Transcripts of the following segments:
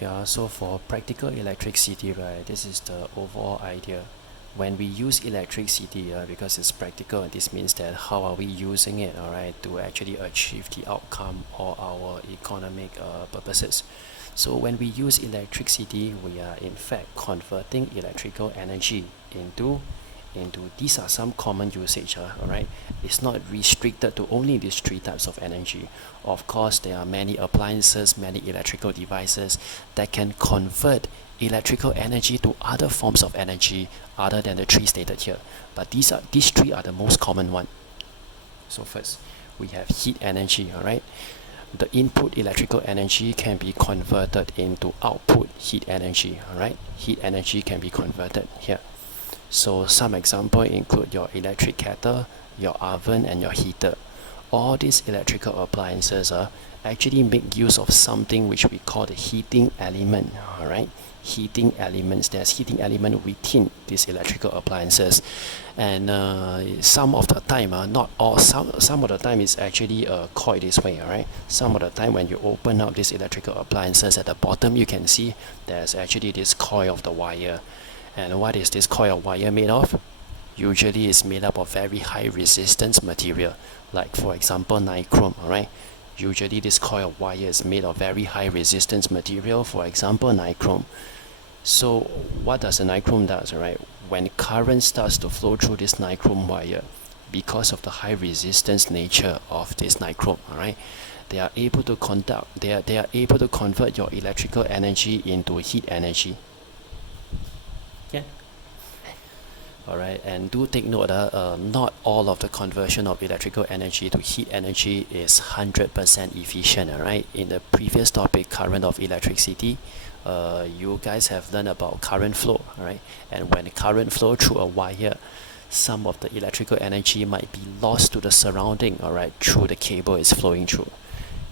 Okay, so for practical electricity, right, this is the overall idea. When we use electricity, because it's practical, this means that how are we using it, all right, to actually achieve the outcome or our economic purposes. So when we use electricity, we are in fact converting electrical energy into these are some common usage, all right. It's not restricted to only these three types of energy. Of course, there are many appliances, many electrical devices that can convert electrical energy to other forms of energy other than the three stated here, but these three are the most common one. So first we have heat energy, all right. The input electrical energy can be converted into output heat energy, all right. Heat energy can be converted here. So some example include your electric kettle, your oven, and your heater. All these electrical appliances actually make use of something which we call the heating element, alright? Heating elements, there's heating element within these electrical appliances. And some of the time, not all, some of the time it's actually coiled this way, alright? Some of the time when you open up these electrical appliances, at the bottom you can see there's actually this coil of the wire. And what is this coil of wire made of? Usually it's made up of very high resistance material, like for example nichrome, alright? Usually this coil of wire is made of very high resistance material, for example nichrome. So what does the nichrome does, alright? When current starts to flow through this nichrome wire, because of the high resistance nature of this nichrome, alright, they are able to they are able to convert your electrical energy into heat energy. Yeah. Alright, and do take note not all of the conversion of electrical energy to heat energy is 100% efficient, alright? In the previous topic, current of electricity, you guys have learned about current flow, alright? And when the current flow through a wire, some of the electrical energy might be lost to the surrounding, alright, through the cable is flowing through.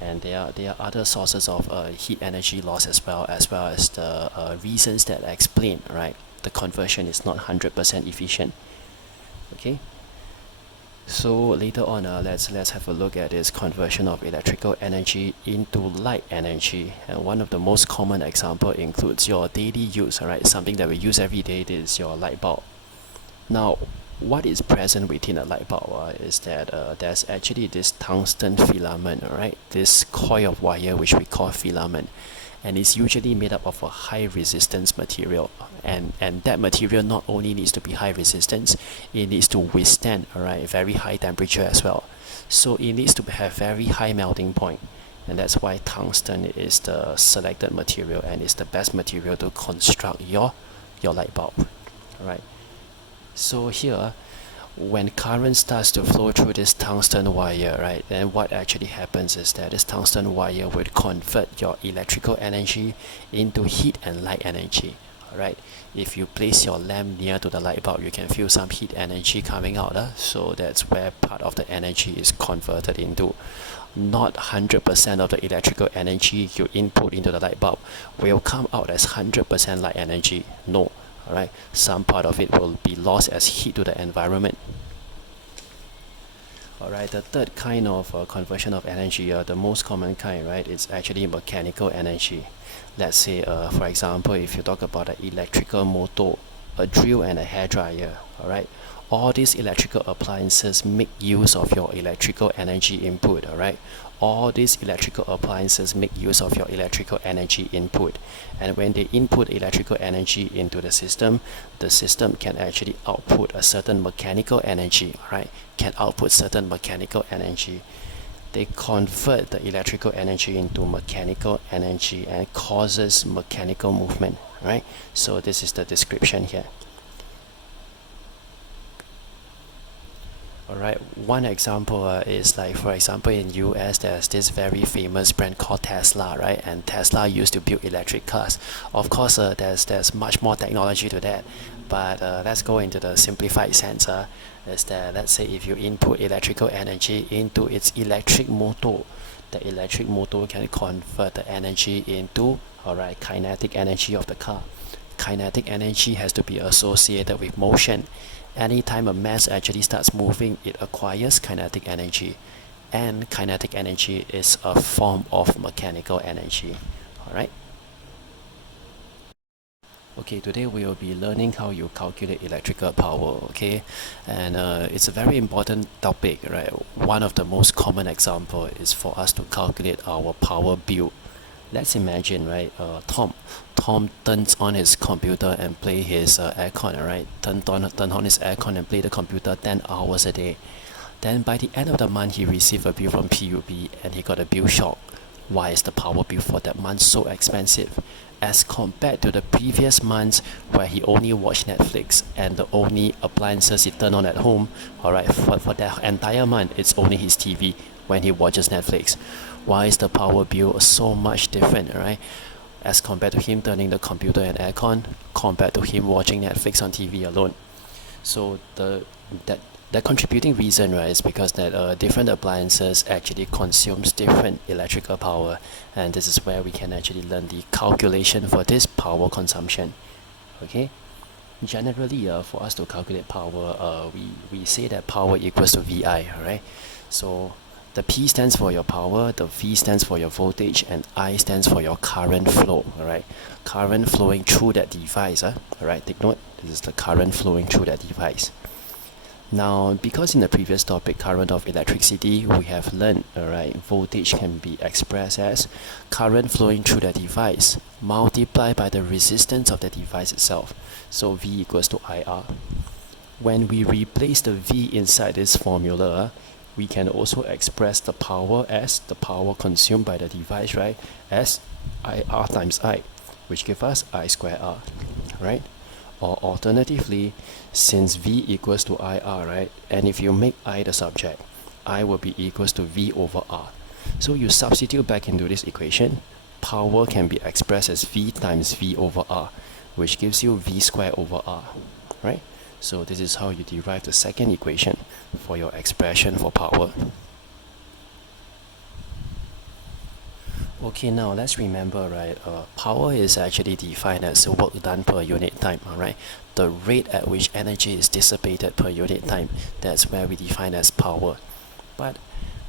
And there are other sources of heat energy loss as well as the reasons that I explain, right? The conversion is not 100% efficient. Okay. So later on, let's have a look at this conversion of electrical energy into light energy. And one of the most common example includes your daily use, alright? Something that we use every day is your light bulb. Now, what is present within a light bulb is that there's actually this tungsten filament, alright? This coil of wire which we call filament, and it's usually made up of a high resistance material, and that material not only needs to be high resistance, it needs to withstand, alright, very high temperature as well. So it needs to have very high melting point, and that's why tungsten is the selected material and is the best material to construct your light bulb, alright. So here, when current starts to flow through this tungsten wire, right, then what actually happens is that this tungsten wire would convert your electrical energy into heat and light energy. Alright, if you place your lamp near to the light bulb, you can feel some heat energy coming out. So that's where part of the energy is converted into. Not 100% of the electrical energy you input into the light bulb will come out as 100% light energy. No. Alright, some part of it will be lost as heat to the environment. Alright, the third kind of conversion of energy, the most common kind, right, is actually mechanical energy. Let's say, for example, if you talk about an electrical motor, a drill, and a hairdryer, alright, all these electrical appliances make use of your electrical energy input, alright. All these electrical appliances make use of your electrical energy input, and when they input electrical energy into the system can actually output a certain mechanical energy, right? Can output certain mechanical energy. They convert the electrical energy into mechanical energy and causes mechanical movement, right? So this is the description here. Alright, one example is like, for example, in US there's this very famous brand called Tesla, right? And Tesla used to build electric cars. Of course, there's much more technology to that, but let's go into the simplified sense. Is that, let's say, if you input electrical energy into its electric motor, the electric motor can convert the energy into, alright, kinetic energy of the car. Kinetic energy has to be associated with motion. Anytime a mass actually starts moving, it acquires kinetic energy, and kinetic energy is a form of mechanical energy. Alright. Okay, today we will be learning how you calculate electrical power, okay? And it's a very important topic, right? One of the most common example is for us to calculate our power bill. Let's imagine, right, Tom turns on his computer and play his aircon, right? Turn on his aircon and play the computer 10 hours a day. Then by the end of the month, he received a bill from PUB and he got a bill shock. Why is the power bill for that month so expensive? As compared to the previous months where he only watched Netflix and the only appliances he turned on at home, alright, for that entire month, it's only his TV when he watches Netflix. Why is the power bill so much different, right? As compared to him turning the computer and aircon, compared to him watching Netflix on TV alone. So that contributing reason, right, is because that different appliances actually consumes different electrical power, and this is where we can actually learn the calculation for this power consumption. Okay, generally for us to calculate power, we say that power equals to VI, alright? So the P stands for your power, the V stands for your voltage, and I stands for your current flow, alright? Current flowing through that device, alright, take note, this is the current flowing through that device. Now, because in the previous topic, current of electricity, we have learned, alright, voltage can be expressed as current flowing through the device multiplied by the resistance of the device itself. So V equals to IR. When we replace the V inside this formula, we can also express the power as the power consumed by the device, right, as IR times I, which gives us I square R, right? Or alternatively, since V equals to IR, right, and if you make I the subject, I will be equals to V over R. So you substitute back into this equation, power can be expressed as V times V over R, which gives you V squared over R, right? So this is how you derive the second equation for your expression for power. Okay, now let's remember, right, power is actually defined as the work done per unit time, alright? The rate at which energy is dissipated per unit time, that's where we define as power. But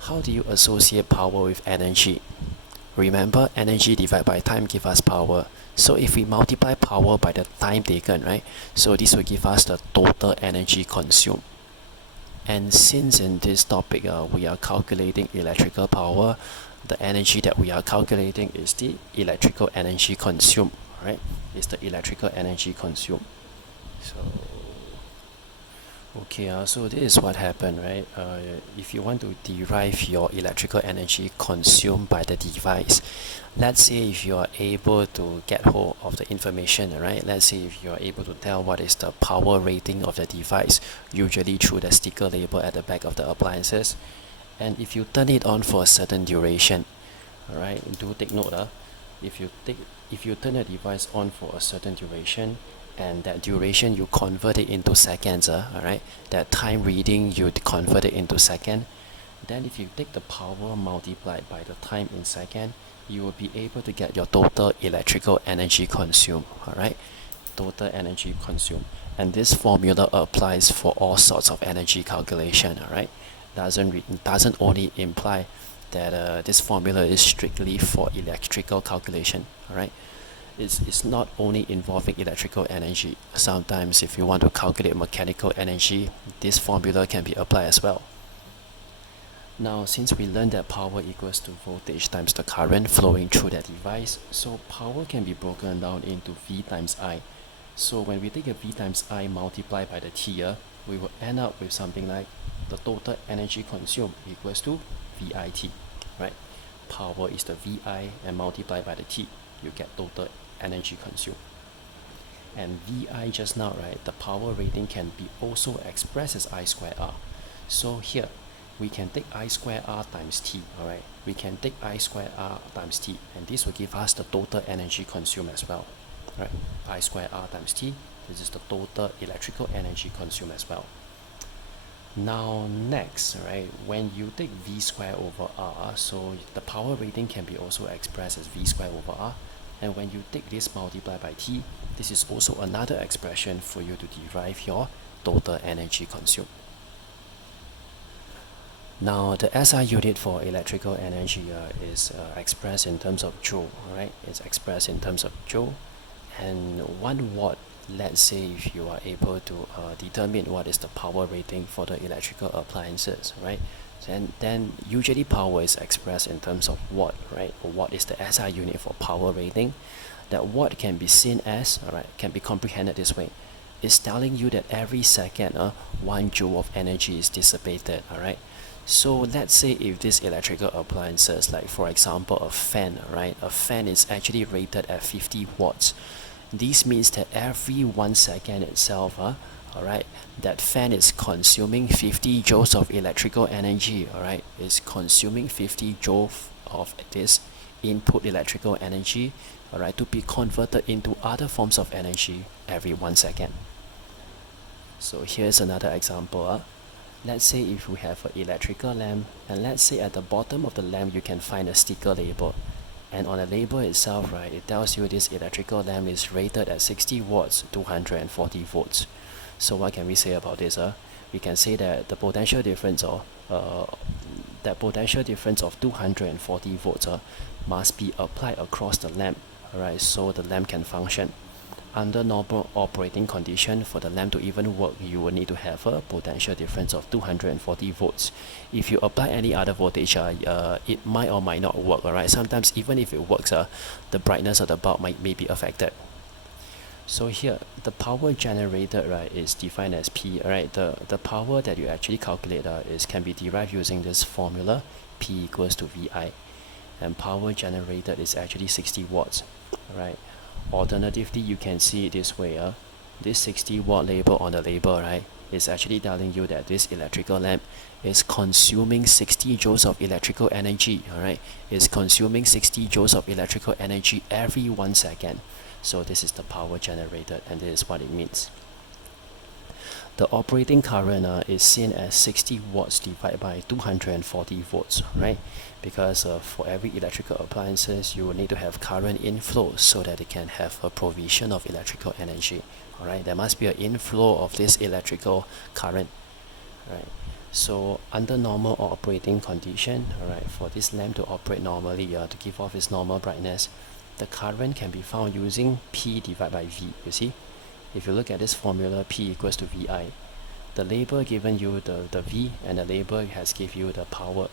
how do you associate power with energy? Remember, energy divided by time give us power. So if we multiply power by the time taken, right, so this will give us the total energy consumed. And since in this topic we are calculating electrical power, the energy that we are calculating is the electrical energy consumed, right? It's the electrical energy consumed. So, okay, so this is what happened, right? If you want to derive your electrical energy consumed by the device, let's say if you are able to get hold of the information, right? Let's say if you are able to tell what is the power rating of the device, usually through the sticker label at the back of the appliances. And if you turn it on for a certain duration, alright, do take note, if you turn the device on for a certain duration, and that duration you convert it into seconds, alright, that time reading you convert it into second, then if you take the power multiplied by the time in second, you will be able to get your total electrical energy consumed, alright, total energy consumed. And this formula applies for all sorts of energy calculation, alright. Doesn't only imply that this formula is strictly for electrical calculation, alright. It's not only involving electrical energy. Sometimes if you want to calculate mechanical energy, this formula can be applied as well. Now, since we learned that power equals to voltage times the current flowing through that device, so power can be broken down into V times I. So when we take a V times I multiplied by the T, we will end up with something like the total energy consumed equals to VIT, right? Power is the VI and multiplied by the T, you get total energy consumed. And VI just now, right, the power rating can be also expressed as I square R. So here, we can take I square R times T, alright? We can take I square R times T, and this will give us the total energy consumed as well, right? I square R times T, this is the total electrical energy consumed as well. Now next, right, when you take V square over R, so the power rating can be also expressed as V square over R, and when you take this multiplied by T, this is also another expression for you to derive your total energy consumed. Now the SI unit for electrical energy is expressed in terms of joule, right? It's expressed in terms of joule, And 1 watt, let's say if you are able to determine what is the power rating for the electrical appliances, right? Then usually power is expressed in terms of watt, right? Watt is the SI unit for power rating. That watt can be seen as, alright, can be comprehended this way. It's telling you that every second 1 joule of energy is dissipated, alright? So let's say if this electrical appliances, like for example a fan, right? A fan is actually rated at 50 watts. This means that every 1 second itself, alright, that fan is consuming 50 joules of electrical energy, alright? It's consuming 50 joules of this input electrical energy, alright, to be converted into other forms of energy every 1 second. So here's another example. Let's say if we have an electrical lamp, and let's say at the bottom of the lamp you can find a sticker label, and on the label itself, right, it tells you this electrical lamp is rated at 60 watts, 240 volts. So what can we say about this? We can say that the potential difference of 240 volts must be applied across the lamp, alright, so the lamp can function. Under normal operating condition, for the lamp to even work, you will need to have a potential difference of 240 volts. If you apply any other voltage, it might or might not work, alright? Sometimes even if it works, the brightness of the bulb may be affected. So here, the power generated, right, is defined as P, alright? The power that you actually calculate can be derived using this formula, P equals to VI. And power generated is actually 60 watts, alright? Alternatively, you can see it this way. This 60 watt label on the label, right, is actually telling you that this electrical lamp is consuming 60 joules of electrical energy, alright? It's consuming 60 joules of electrical energy every 1 second. So this is the power generated, and this is what it means. The operating current is seen as 60 watts divided by 240 volts, right? Because for every electrical appliances, you will need to have current inflow so that it can have a provision of electrical energy. Alright, there must be an inflow of this electrical current. Right. So under normal operating condition, alright, for this lamp to operate normally, to give off its normal brightness, the current can be found using P divided by V. You see? If you look at this formula, P equals to VI. The label given you the V, and the label has given you the power.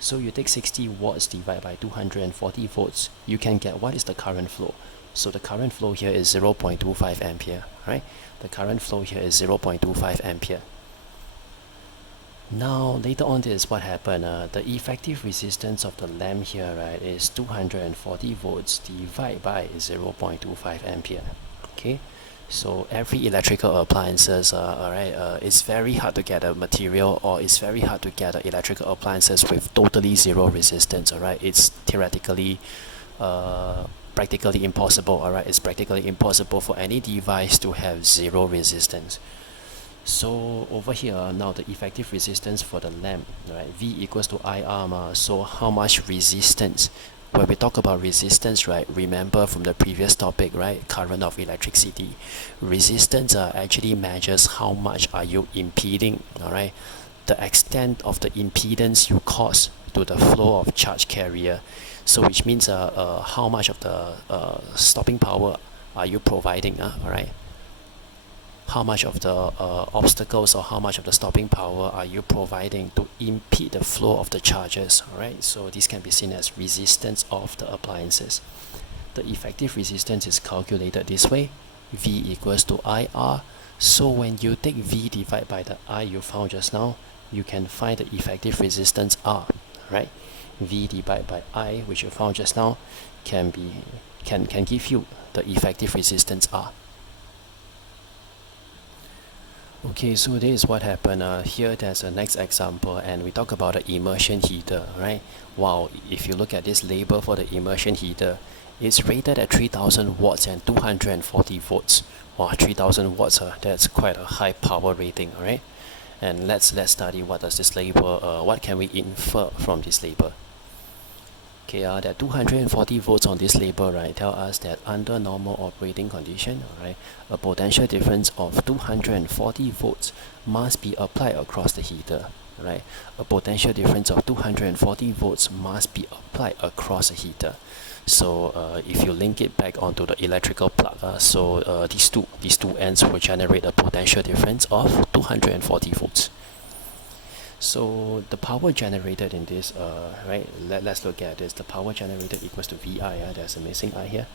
So you take 60 watts divided by 240 volts, you can get what is the current flow. So the current flow here is 0.25 ampere, right? The current flow here is 0.25 ampere. Now later on, this is what happened. The effective resistance of the lamp here, right, is 240 volts divided by 0.25 ampere. Okay. So every electrical appliances, it's very hard to get a material, or it's very hard to get electrical appliances with totally zero resistance, alright? It's theoretically, practically impossible, alright? It's practically impossible for any device to have zero resistance. So over here, now the effective resistance for the lamp, right? V equals to IR, so how much resistance? When we talk about resistance, right, remember from the previous topic, right, current of electricity, resistance actually measures how much are you impeding, alright, the extent of the impedance you cause to the flow of charge carrier. So which means how much of the stopping power are you providing, alright, how much of the obstacles or how much of the stopping power are you providing to impede the flow of the charges, alright? So this can be seen as resistance of the appliances. The effective resistance is calculated this way, V equals to IR. So when you take V divided by the I you found just now, you can find the effective resistance R, right? V divided by I, which you found just now, can give you the effective resistance R. Okay, so this is what happened. Here there's a next example, and we talk about the immersion heater, right? Wow, if you look at this label for the immersion heater, it's rated at 3000 watts and 240 volts. Wow, 3000 watts, that's quite a high power rating, alright? And let's study what does this label, what can we infer from this label. Okay, that 240 volts on this label, right, tell us that under normal operating condition, right, a potential difference of 240 volts must be applied across the heater, right? A potential difference of 240 volts must be applied across the heater. So if you link it back onto the electrical plug, these two ends will generate a potential difference of 240 volts. So the power generated in this, right, let's look at this. The power generated equals to VI, there's a missing I here.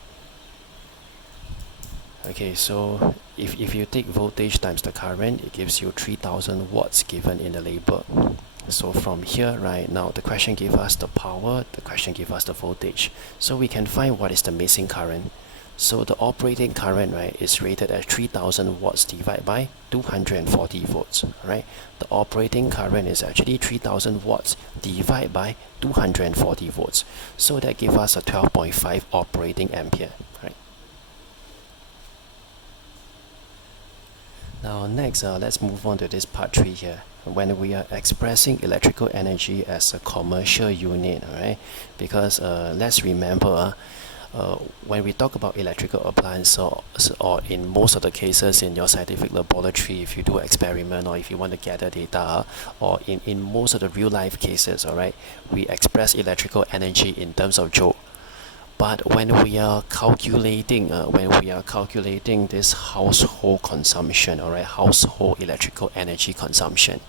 Okay, so if you take voltage times the current, it gives you 3000 watts given in the label. So from here, right, now the question gives us the power, the question gives us the voltage. So we can find what is the missing current. So the operating current, right, is rated as 3000 watts divided by 240 volts, right? The operating current is actually 3000 watts divided by 240 volts. So that gives us a 12.5 operating ampere, right? Now next, let's move on to this part 3 here. When we are expressing electrical energy as a commercial unit, alright? Because let's remember, when we talk about electrical appliances, or in most of the cases in your scientific laboratory, if you do experiment or if you want to gather data, or in most of the real life cases, alright, we express electrical energy in terms of joule. But when we are calculating this household consumption, alright, household electrical energy consumption,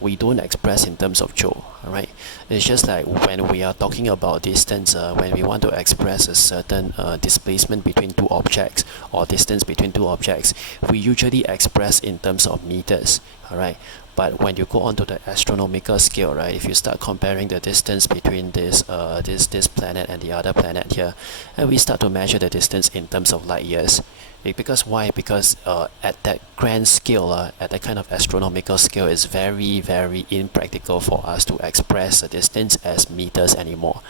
we don't express in terms of joule, alright. It's just like when we are talking about distance, when we want to express a certain displacement between two objects or distance between two objects, we usually express in terms of meters, alright. But when you go on to the astronomical scale, right, if you start comparing the distance between this planet and the other planet here, and we start to measure the distance in terms of light years. Because why? Because at that grand scale, at that kind of astronomical scale, it's very, very impractical for us to express the distance as meters anymore.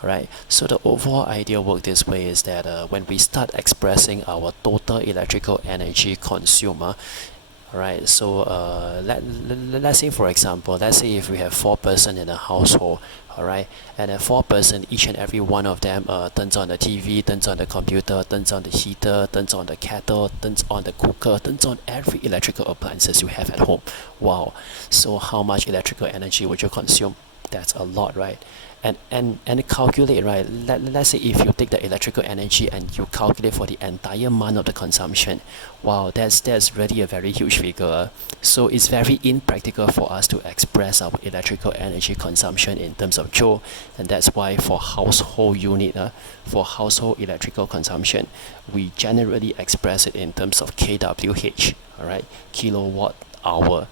Alright, so the overall idea work this way is that when we start expressing our total electrical energy consumer, alright, so let's say, for example, let's say if we have 4 person in a household, alright, and then 4 person, each and every one of them turns on the TV, turns on the computer, turns on the heater, turns on the kettle, turns on the cooker, turns on every electrical appliances you have at home. Wow, so how much electrical energy would you consume? That's a lot, right? And calculate, right, let's say if you take the electrical energy and you calculate for the entire month of the consumption, wow, that's really a very huge figure. So it's very impractical for us to express our electrical energy consumption in terms of joule, and that's why for household unit, for household electrical consumption, we generally express it in terms of kWh, alright, kilowatt hour.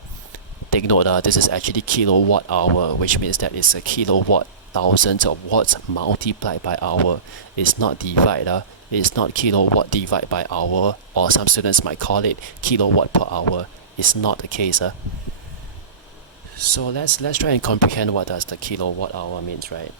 Take note, this is actually kilowatt hour, which means that it's a kilowatt, thousands of watts multiplied by hour. It's not divide, it's not kilowatt divided by hour, or some students might call it kilowatt per hour. It's not the case. So let's try and comprehend what does the kilowatt hour means, right?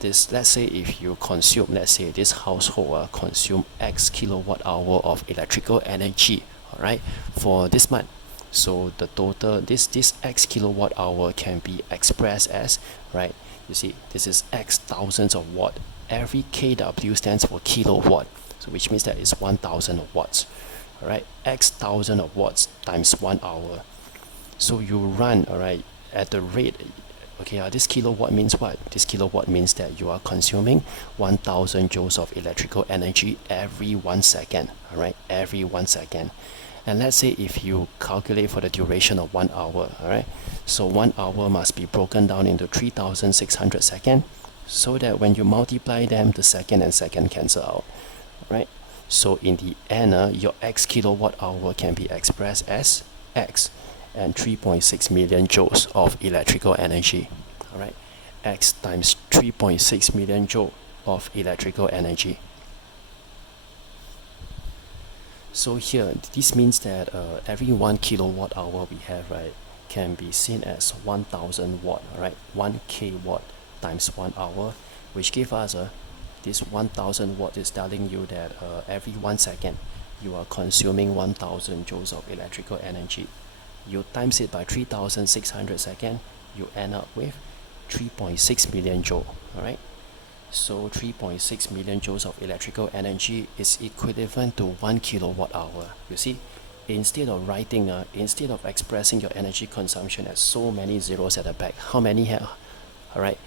Let's say if you consume, let's say this household consume X kilowatt hour of electrical energy, alright, for this month. So the total, this X kilowatt hour can be expressed as, right, you see, this is X thousands of watt. Every kW stands for kilowatt, so which means that it's 1000 watts. Alright, X thousand of watts times 1 hour. So you run, alright, at the rate, okay, this kilowatt means what? This kilowatt means that you are consuming 1000 joules of electrical energy every 1 second, alright, every 1 second. And let's say if you calculate for the duration of 1 hour, alright, so 1 hour must be broken down into 3600 seconds, so that when you multiply them, the second and second cancel out, right? So in the end, your X kilowatt hour can be expressed as X and 3.6 million joules of electrical energy, alright, X times 3.6 million joule of electrical energy. So here, this means that every 1 kilowatt hour we have, right, can be seen as 1000 watt, right? 1 kW times 1 hour, which gives us this 1000 watt is telling you that every 1 second you are consuming 1000 joules of electrical energy. You times it by 3600 seconds, you end up with 3.6 million joule, alright? So 3.6 million joules of electrical energy is equivalent to 1 kilowatt hour. You see, instead of writing, instead of expressing your energy consumption as so many zeros at the back, how many here? Alright,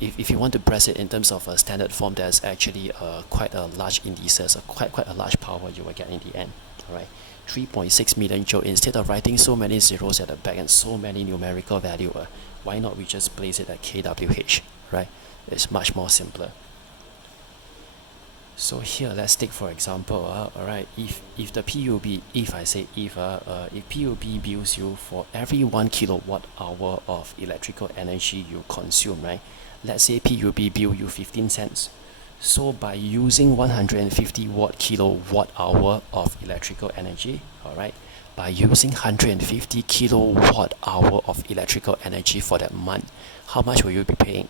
if you want to press it in terms of a standard form, there's actually quite a large indices, quite a large power you will get in the end. All right, 3.6 million joule. Instead of writing so many zeros at the back and so many numerical value, why not we just place it at kWh, right? It's much more simpler. So here, let's take for example, all right, if the PUB, if I say if PUB bills you for every 1 kilowatt hour of electrical energy you consume, right? Let's say PUB bill you 15 cents. So by using 150 kilowatt hour of electrical energy, all right, by using 150 kilowatt hour of electrical energy for that month, how much will you be paying?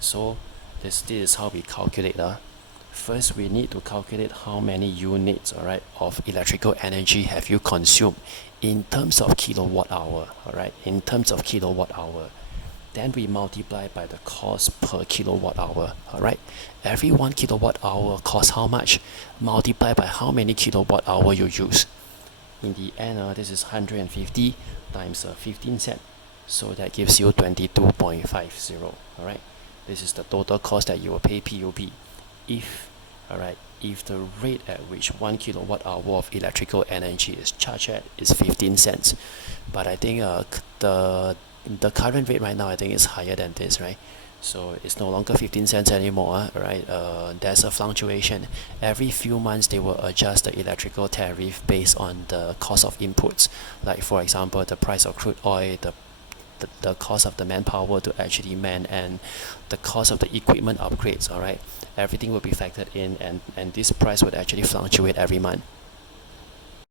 So this is how we calculate. First, we need to calculate how many units, all right, of electrical energy have you consumed in terms of kilowatt hour, all right, in terms of kilowatt hour. Then we multiply by the cost per kilowatt hour, all right. Every 1 kilowatt hour costs how much? Multiply by how many kilowatt hour you use. In the end, this is 150 times 15 cents. So that gives you 22.50, all right. This is the total cost that you will pay PUB. If the rate at which 1 kilowatt hour of electrical energy is charged at is 15 cents, but I think the current rate right now, I think is higher than this, right? So it's no longer 15 cents anymore, right? There's a fluctuation. Every few months they will adjust the electrical tariff based on the cost of inputs, like for example the price of crude oil, the cost of the manpower to actually man, and the cost of the equipment upgrades, all right? Everything will be factored in, and this price would actually fluctuate every month.